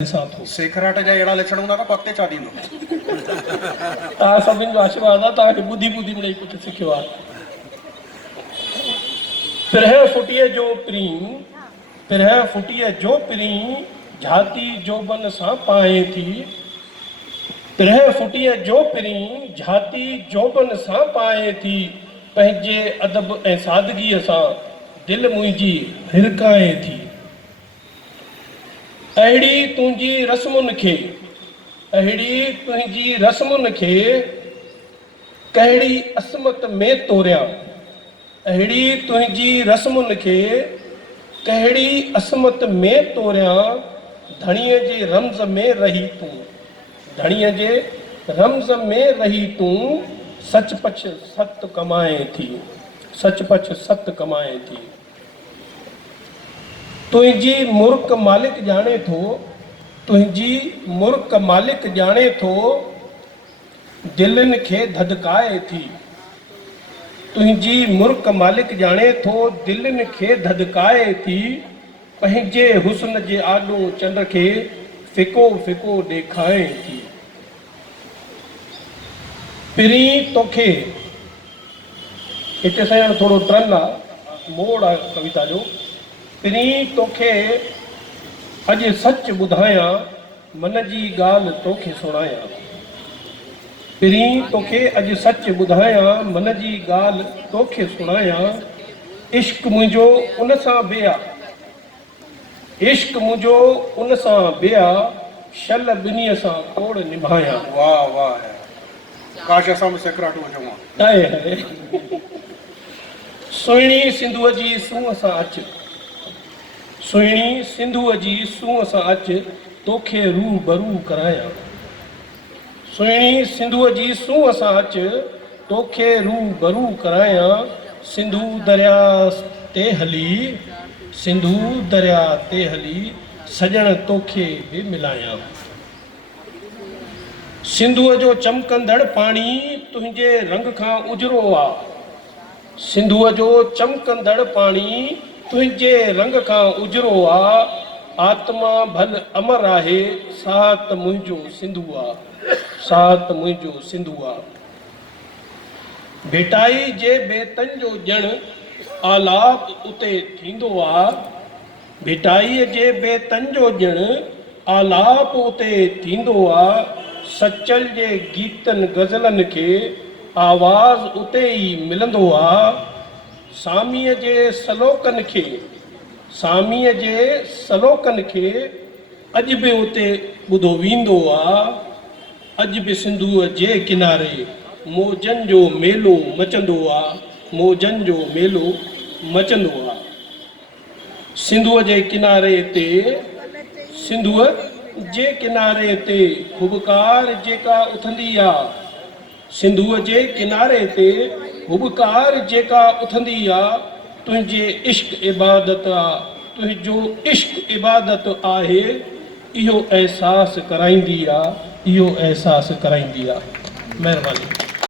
सेखराट जा अहिड़ा लक्षण हूंदा त पॻिते छा ॾींदो? तव्हां सभिनि जो आशीर्वाद आहे। तव्हांखे ॿुधी ॿुधी मिड़ेई कुझु सिखियो आहे। पिरह फुटीअ जो पिरीं झाती जोबन सां पाए थी। पिरह फुटीअ जो पिरीं झाती जोबन सां पाए थी। पंहिंजे अदब ऐं सादगीअ सां दिलि मुंहिंजी हिरकाए थी। अहिड़ी तुंहिंजी रस्मुनि खे कहिड़ी असमत में तोरियां। अहिड़ी तुंहिंजी रस्मुनि खे कहिड़ी असमत में तोरियां। धणीअ जे रम्ज़ में रही तूं सचपच सत कमाए थी। तुंहिंजी मुर्क मालिक ॼाणे थो दिलनि खे धधकाए थी। तुंहिंजी मुर्क मालिक ॼाणे थो दिलनि खे धधकाए थी। पंहिंजे हुस्न जे आॾो चंड खे फिको फिको ॾेखारे थी। पिरीं तोखे, हिते सां थोरो ट्रन आहे, मोड़ आहे कविता जो। पिरीं तोखे अॼु सच ॿुधायां, मन जी ॻाल्हि तोखे सुणायां। पिरीं तोखे अॼु सच ॿुधायां, मन जी ॻाल्हि तोखे सुणायां। इश्क मुंहिंजो उन सां बिया, शल ॿिन्हीअ सां कोड़ निभायां। वाह वाह, काश असां बि सेखराट हुजूं। सुहिणी सिंधूअ जी सूंहं सां अच, तोखे रूबरू करायां। सुहिणी सिंधूअ जी सूंहं सां अच, तोखे रूबरू करायां। सिंधू दरिया ते हली सजण तोखे बि मिलायां। सिंधूअ जो चमकंदड़ पाणी तुंहिंजे रंग खां उजरो आहे। सिंधूअ जो चमकंदड़ पाणी तुंहिंजे रंग खां उजरो आहे। आत्मा भल अमर आहे, सात मुंहिंजो सिंधू आहे। भेटाई जे बेतन जो ॼण आलाप उते थींदो आहे। भेटाईअ जे बेतन जो ॼण आलाप उते थींदो आहे। सचल जे गीतनि गज़लनि खे आवाज़ उते ई मिलंदो आहे। सामीअ जे सलोकनि खे अॼु बि उते ॿुधो वेंदो आहे। अॼु बि सिंधूअ जे किनारे मौजनि जो मेलो मचंदो आहे। सिंधूअ जे किनारे ते हुबकार जेका उथंदी आहे। सिंधूअ जे किनारे ते हुबकार जेका उथंदी आहे। तुंहिंजो इश्क इबादत आहे, इहो एहसास कराईंदी आहे। महिरबानी।